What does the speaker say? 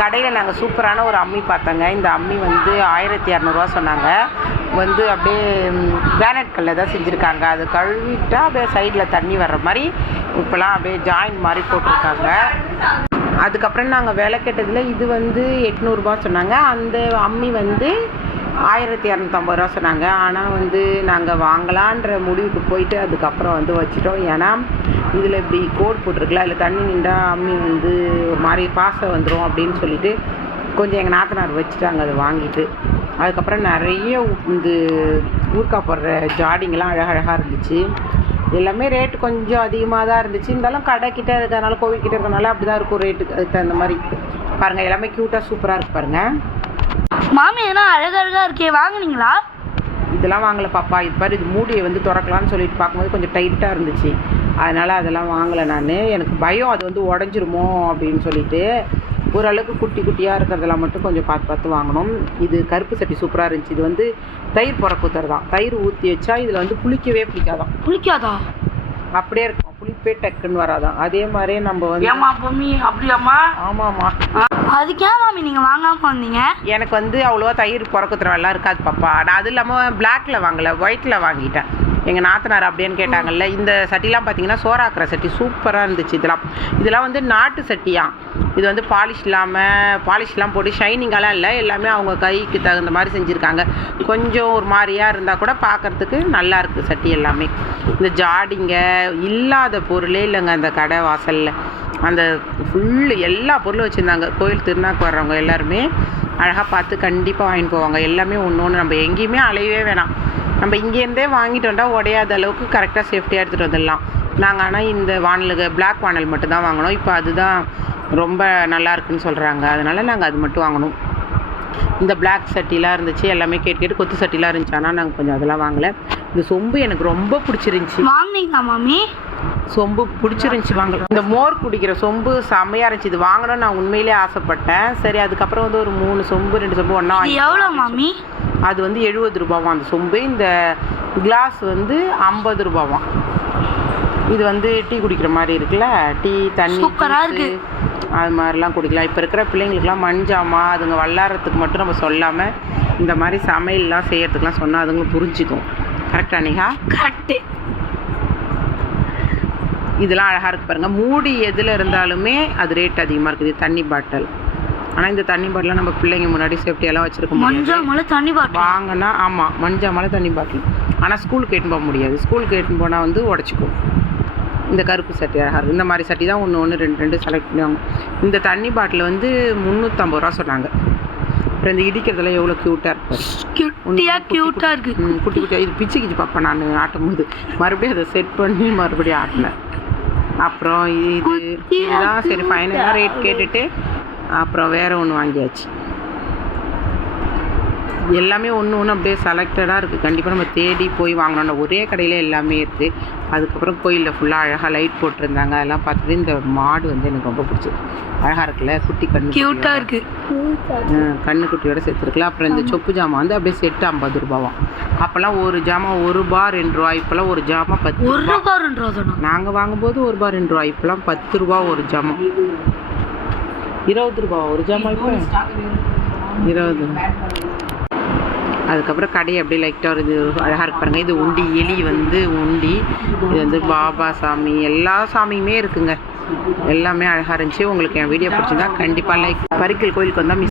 கடையில் நாங்கள் சூப்பரான ஒரு அம்மி பார்த்தோங்க. இந்த அம்மி வந்து 1200 சொன்னாங்க. வந்து அப்படியே கிரானைட் கல்லில் தான் செஞ்சுருக்காங்க. அது கழுவிட்டால் அப்படியே சைடில் தண்ணி வர்ற மாதிரி இப்போலாம் அப்படியே ஜாயின் மாதிரி போட்டிருக்காங்க. அதுக்கப்புறம் நாங்கள் விலை கேட்டதில் இது வந்து 800 சொன்னாங்க. அந்த அம்மி வந்து 1250 சொன்னாங்க. ஆனால் வந்து நாங்கள் வாங்கலான்ற முடிவுக்கு போயிட்டு அதுக்கப்புறம் வந்து வச்சுட்டோம். ஏன்னா இதில் இப்படி கோட் போட்டிருக்கலாம், இல்லை தண்ணி நின்றா அம்மி வந்து ஒரு மாதிரி பாசம் வந்துடும் அப்படின்னு சொல்லிட்டு கொஞ்சம் எங்கள் நாத்தனார் வச்சுட்டாங்க அதை வாங்கிட்டு. அதுக்கப்புறம் நிறைய இந்த ஊறுக்காய் போடுற ஜாடிங்கெல்லாம் அழகழகாக இருந்துச்சு. எல்லாமே ரேட்டு கொஞ்சம் அதிகமாக தான் இருந்துச்சு. இருந்தாலும் கடைக்கிட்ட இருக்கிறதுனால கோவில்கிட்ட இருக்கிறதுனால அப்படி தான் இருக்கும் ரேட்டுக்கு. அதுக்கு தகுந்த மாதிரி பாருங்கள், எல்லாமே க்யூட்டாக சூப்பராக இருக்குது பாருங்கள். மாமி எதனா அழகழகாக இருக்கே, வாங்கினீங்களா? இதெல்லாம் வாங்கலை பாப்பா. இது பாரு, இது மூடியை வந்து திறக்கலான்னு சொல்லிட்டு பார்க்கும்போது கொஞ்சம் டைட்டாக இருந்துச்சு. அதனால் அதெல்லாம் வாங்கலை நான். எனக்கு பயம் அது வந்து உடஞ்சிருமோ அப்படின்னு சொல்லிட்டு ஓரளவுக்கு குட்டி குட்டியாக இருக்கிறதெல்லாம் மட்டும் கொஞ்சம் பார்த்து பார்த்து வாங்கணும். இது கருப்பு சட்டி சூப்பராக இருந்துச்சு. இது வந்து தயிர் புறக்கூத்தர் தான். தயிர் ஊற்றி வச்சா இதில் வந்து புளிக்கவே புளிக்காதா? அப்படியே இருக்கும், புளிப்பே டக்குன்னு வராதான். அதே மாதிரியே நம்ம வந்து அப்படியாம்மா? ஆமாம்மா. அதுக்கே மாமி நீங்கள் வாங்காமல் வந்தீங்க? எனக்கு வந்து அவ்வளோவா தயிர் புறக்குத்துறவெல்லாம் இருக்காது பாப்பா. நான் அது இல்லாமல் பிளாக்கில் வாங்கலை, ஒயிட்டில் வாங்கிட்டேன். எங்கள் நாத்தனார் அப்படின்னு கேட்டாங்கல்ல. இந்த சட்டிலாம் பார்த்தீங்கன்னா சோறாக்குற சட்டி சூப்பராக இருந்துச்சு. இதெல்லாம் வந்து நாட்டு சட்டியாம். இது வந்து பாலிஷ்லாம் போட்டு ஷைனிங்காலாம் இல்லை, எல்லாமே அவங்க கைக்கு தகுந்த மாதிரி செஞ்சுருக்காங்க. கொஞ்சம் ஒரு மாதிரியாக இருந்தால் கூட பார்க்குறதுக்கு நல்லா இருக்குது சட்டி எல்லாமே. இந்த ஜாடிங்க இல்லாத பொருளே இல்லைங்க அந்த கடை வாசலில். அந்த ஃபுல்லு எல்லா பொருளும் வச்சுருந்தாங்க. கோயில் திருநாக்கு வர்றவங்க எல்லாருமே அழகாக பார்த்து கண்டிப்பாக வாங்கிட்டு போவாங்க. எல்லாமே ஒன்று ஒன்று, நம்ம எங்கேயுமே அலையவே வேணாம். நம்ம இங்கேருந்தே வாங்கிட்டு வந்தால் உடையாத அளவுக்கு கரெக்டாக சேஃப்டியாக எடுத்துகிட்டு வந்துடலாம். நாங்கள் ஆனால் இந்த வானலுக்கு பிளாக் வானல் மட்டும் தான் வாங்கினோம். இப்போ அதுதான் ரொம்ப நல்லா இருக்குன்னு சொல்கிறாங்க. அதனால் நாங்கள் அது மட்டும் வாங்கினோம். இந்த பிளாக் சட்டிலாம் இருந்துச்சு, எல்லாமே கேட்டு கொத்து சட்டிலாம் இருந்துச்சு. ஆனால் நாங்கள் கொஞ்சம் அதெல்லாம் வாங்கலை. இந்த சொம்பு எனக்கு ரொம்ப பிடிச்சிருந்துச்சி. வாங்கினீங்களா மாமி? சொம்பு பிடிச்சிருந்துச்சி, வாங்கல. இந்த மோர் குடிக்கிற சொம்பு செம்மையாக இருந்துச்சு. இது வாங்கணும்னு நான் உண்மையிலே ஆசைப்பட்டேன். சரி, அதுக்கப்புறம் வந்து ஒரு 3 சொம்பு 2 சொம்பு ஒன்றா வாங்கி. எவ்வளோ மாமி? அது வந்து 70 ரூபாவாம் அந்த சொம்பு. இந்த கிளாஸ் வந்து 50 ரூபாவாம். இது வந்து டீ குடிக்கிற மாதிரி இருக்குல்ல, டீ தண்ணி சூப்பராக இருக்குது, அது மாதிரிலாம் குடிக்கலாம். இப்போ இருக்கிற பிள்ளைங்களுக்குலாம் மஞ்சாமா அதுங்க விளாட்றதுக்கு மட்டும் நம்ம சொல்லாமல் இந்த மாதிரி சமையல்லாம் செய்யறதுக்கெலாம் சொன்னால் அதுங்க புரிஞ்சுக்கும். கரெக்டாக நிகா? கரெக்டு. இதெல்லாம் அழகாக இருக்குது பாருங்கள். மூடி எதில் இருந்தாலுமே அது ரேட் அதிகமாக இருக்குது. தண்ணி பாட்டில், ஆனால் இந்த தண்ணி பாட்டிலாம் நம்ம பிள்ளைங்க முன்னாடி சேஃப்டியெல்லாம் வச்சுருக்க முடியாது. மஞ்சள் தண்ணி பாட்டில் வாங்கினா ஆமாம், மஞ்சள் தண்ணி பாட்டில். ஆனால் ஸ்கூலுக்கு ஏற்றுன்னு போக முடியாது. ஸ்கூலுக்கு ஏற்றுன்னு போனால் வந்து உடச்சிக்கும். இந்த கருப்பு சட்டி அழகாக இருக்குது. இந்த மாதிரி சட்டி தான் ஒன்று 2 செலக்ட் பண்ணுவாங்க. இந்த தண்ணி பாட்டில் வந்து 350 சொன்னாங்க. அப்புறம் இந்த இடிக்கிறதுல எவ்வளோ க்யூட்டாக இருக்குது. க்யூட்டாக இருக்குது. குட்டி குட்டியாக இது பிச்சுக்கிச்சு பார்ப்பேன் நான் ஆட்டும்போது. மறுபடியும் அதை செட் பண்ணி மறுபடியும் ஆட்டினேன். அப்புறம் இதுதான் சரி ஃபைனலாக ரேட் கேட்டுட்டு அப்புறம் வேறு ஒன்று வாங்கியாச்சு. எல்லாமே ஒன்று அப்படியே செலக்டடாக இருக்குது. கண்டிப்பாக நம்ம தேடி போய் வாங்கணும்னா ஒரே கடையில் எல்லாமே இருக்குது. அதுக்கப்புறம் கோயிலில் ஃபுல்லாக அழகாக லைட் போட்டிருந்தாங்க. அதெல்லாம் பார்த்துட்டு இந்த மாடு வந்து எனக்கு ரொம்ப பிடிச்சது. அழகாக இருக்குல்ல, குட்டி கண்ணு க்யூட்டாக இருக்குது. கண்ணுக்குட்டியோட சேர்த்துருக்குல. அப்புறம் இந்த சொப்பு ஜாமான் வந்து அப்படியே செட்டு 50 ரூபாவாம். அப்போல்லாம் ஒரு ஜாமான் 1 ரூபா 2 ரூபா. இப்போல்லாம் ஒரு ஜாமான் 10 ரூபா 2 ரூபா தானே நாங்கள் வாங்கும்போது. 1 ரூபா 2 ரூபா. இப்போல்லாம் 10 ரூபா ஒரு ஜாமான். 20 ரூபா ஒரு ஜாமான். இப்போ 20. அதுக்கப்புறம் கடை அப்படியே லைட்டாக ஒரு இது அழகாக இருக்கு பாருங்கள். இது உண்டி, எலி வந்து உண்டி. இது வந்து பாபா சாமி, எல்லா சாமியுமே இருக்குங்க. எல்லாமே அழகாக இருந்துச்சு. உங்களுக்கு என் வீடியோ பிடிச்சிருந்தா கண்டிப்பாக லைக். பரிக்கல் கோயிலுக்கு வந்தால்